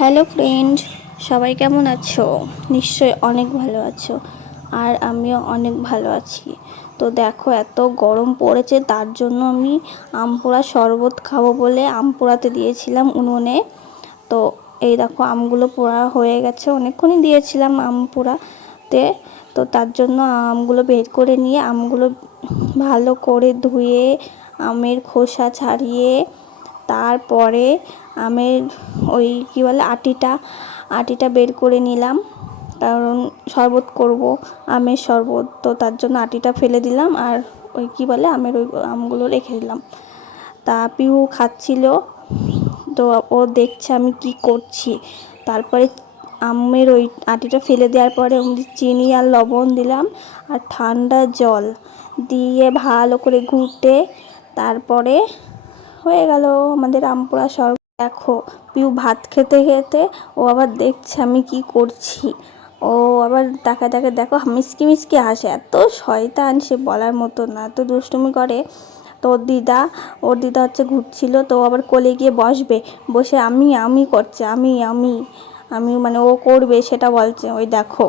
Hello friend, সবাই কেমন আছো? নিশ্চয়ই অনেক ভালো আছো। আর আমিও অনেক ভালো আছি। তো দেখো, এত গরম পড়েছে, তার জন্য আমি আম পোড়া শরবত খাবো বলে আম পোড়াতে দিয়েছিলাম উনুনে। তো এই দেখো, আমগুলো পোড়া হয়ে গেছে, অনেকক্ষণই দিয়েছিলাম আম পোড়াতে। তো তার জন্য আমগুলো বের করে নিয়ে আমগুলো ভালো করে ধুয়ে আমের খোসা ছাড়িয়ে তারপরে আমের ওই কী বলে আটিটা বের করে নিলাম, কারণ শরবত করব, আমের শরবত। তো তার জন্য আটিটা ফেলে দিলাম আর ওই কী বলে আমের ওই আমগুলো রেখে দিলাম। তা পিউ খাচ্ছিল, তো ও দেখছে আমি কি করছি। তারপরে আমের ওই আটিটা ফেলে দেওয়ার পরে চিনি আর লবণ দিলাম আর ঠান্ডা জল দিয়ে ভালো করে ঘুটে তারপরে হয়ে গেল আমাদের আম পোড়া শরবত। দেখো, পিউ ভাত খেতে খেতে ও আবার দেখছে আমি কি করছি। ও আবার তাকায় তাকায়, দেখো মিসকি মিসকি হাসে, এত শয়তান সে বলার মতো না, এত দুষ্টুমি করে। তো ওর দিদা হচ্ছে ঘুরছিল, তো আবার কোলে গিয়ে বসবে, বসে আমি আমি করছে, আমি আমি আমি মানে ও করবে সেটা বলছে। ওই দেখো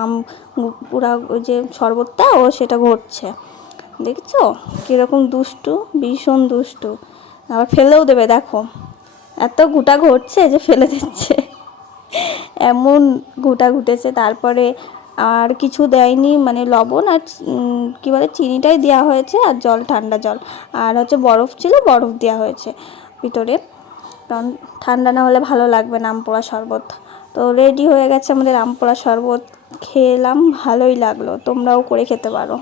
আম পুরা ওই যে শরবতটা ও সেটা ঘটছে, দেখছো কীরকম দুষ্টু, ভীষণ দুষ্টু। আবার ফেলেও দেবে, দেখো এত গুটা ঘটছে যে ফেলে দিচ্ছে, এমন গুটা ঘুটেছে। তারপরে আর কিছু দেয়নি, মানে লবণ আর কী বলে চিনিটাই দেওয়া হয়েছে আর জল, ঠান্ডা জল, আর হচ্ছে বরফ ছিল, বরফ দেওয়া হয়েছে ভিতরে, কারণ ঠান্ডা না হলে ভালো লাগবে না আম পোড়া শরবত। তো রেডি হয়ে গেছে আমাদের আম পোড়া শরবত, খেলাম, ভালোই লাগলো, তোমরাও করে খেতে পারো।